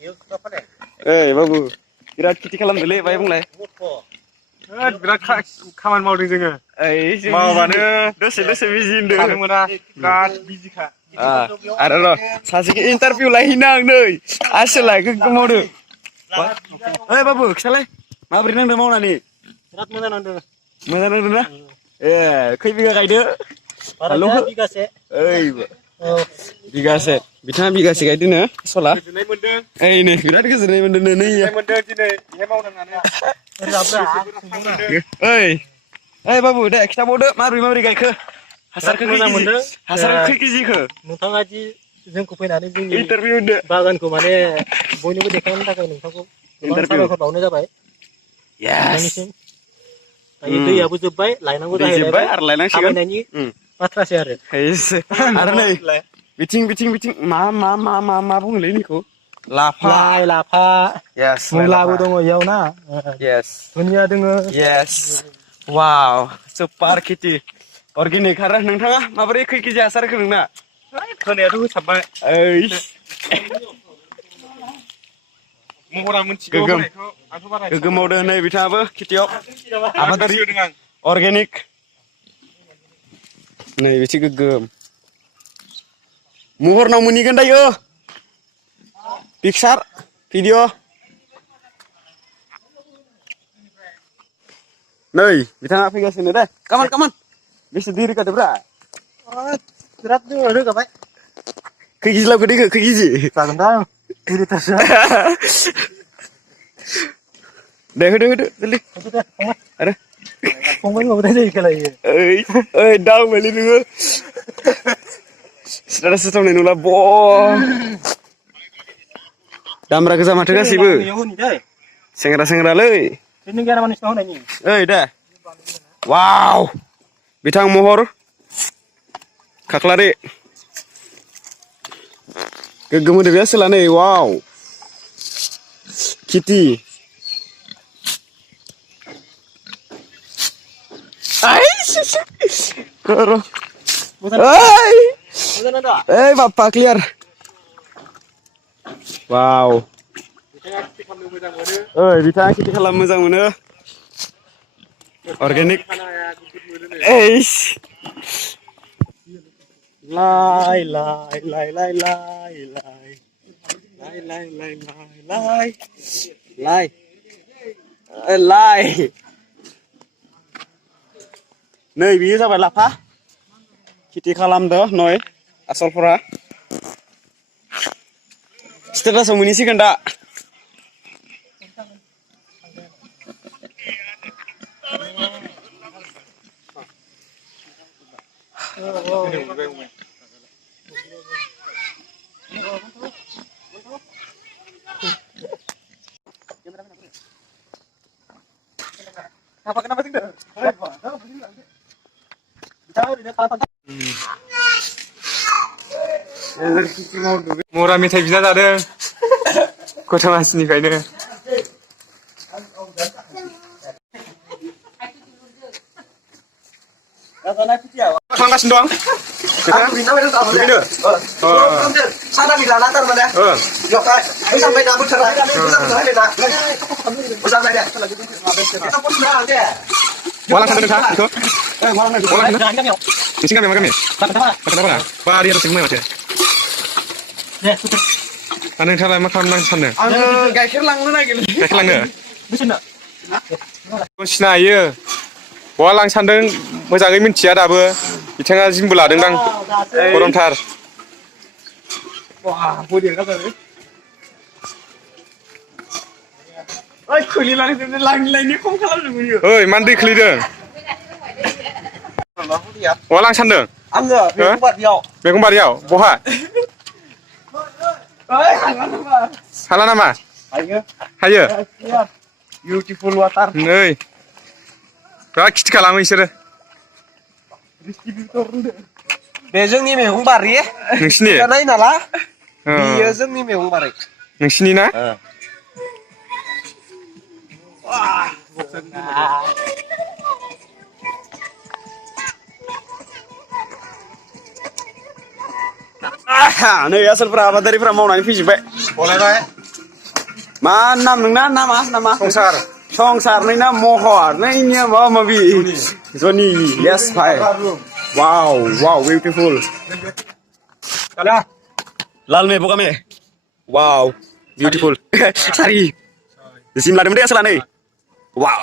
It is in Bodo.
ओइ बाबु बिराद खेथि खालामदोंलै बाय बुंलाय बिराद खामानि मावदों जोङो मावाबानो दसे बिजि होनदों थानो मोना बिराद बिजिखा आरो र' सासेखौ इन्टारभिउ लायहैनो आं नै आसोलाय गोग्गो मावदों ओइ बाबु खिथालाय माबोरै नांदों मावनानै बिराद मोजां नांदों ना ए खै बिगा गायदो बारा बिगासे ओइ बिगासे बिथाङा बिगासे गायदोनो सला गोजोननाय मोनदों ओइ नै बिराद गोजोननाय मोनदों नै दिनै बेहाय मावनांनानै ओइ बाबु दे खिथाबावदो माबोरै गायखो हासारखौ मोजां मोनदों खै केजिखो नोंथाङा दि जोंखौ फैनानै जोंनि इन्टारभिउ होदो बागानखौ माने बयनोबो देखायनो थाखाय नोंथांखौ गोबां साबायखर बावनाय जाबाय नोंथांनिसिम दायो दैयाबो जोब्बाय लायनांगौ जाहैलायबाय आरो लायनांसिगोन थाबायनायनि बाथ्रासै आरो नै बिथिं मा बुङोलै नैखौ लाफा लाइ लाफा मुलाबो दङ इयाव ना दुनिया दोङो वाव सुपार खेथि अर्गेनिक आरो नोंथाङा माबोरै खै केजि हासार होखो नोंना होनायाथ' होसाबबाय महरा मोनथिगौ होनायखौ आंथ' बारा गोग्गोम मावदों नै बिथाङाबो खेथियाव आबादारि आं अर्गेनिक नै बिथि गोग्गोम महरनाव मोनहैगोन दायो पिकसार भिडिअ नै बिथाङा फैगासिनो दे कामान बेसे दै रोगादोब्रा बिराद रोगाबाय खै केजि लाबोखो दैखो खै केजि जागोनदां 2 लिटारसो दे होदो जल्दि आरो फंबाय माबायदि जायो खेला ओइ दावबायलै नोङो स्टेटास होथावनाय नंला दामब्रा गोजा माथो गासैबो सेंग्रालै ओइ दे वाव बिथां महर खाख्लारि गोग्गोम होदो बे आसोला नै वाव खेथि ओइ बाप्पा क्लियार वाव ओइ बिथाङा खेथि खालामनो मोजां मोनो अर्गेनिक लाइ नै बियो जाबाय लाफा खेथि खालामदो नय आसलफोरा स्टेटासआव मोनहैसिगोन दा मरा मेथाइ बिना जादों गथ' मानसिनिफ्रायनो थांगासिनो दं नोंथाङा मा खालामनांगौ सानदों आङो गाइखेर लांनो सिनायो बहा लांनो सानदों मोजाङै मिथिया दाबो बिथाङा जिमबो लादोंदां गरमथार ओइ मानो दै खोलैदों बहा लांनो सानदों आङो मैगं बारियाव बहा हाला नामा हायो बिउटिफुल वाटार नै बिराद खिथि खालामो बिसोरो बे जोंनि मैगं बारि नोंसिनि नाला बियो जोंनि मैगं बारि नोंसिनि ना नै आसोलफ्रा आबादारिफ्रा मावनानै फैजोब्बाय मा नाम नोंना नामा संसार संसार नोंना महर नोंनिया माबा माबि जनि यस भाई वाव ब्यूटीफुल Kala. लाल में बगा में वाव ब्यूटीफुल सारि जिम लादोंमोन दे आसोला नै वाव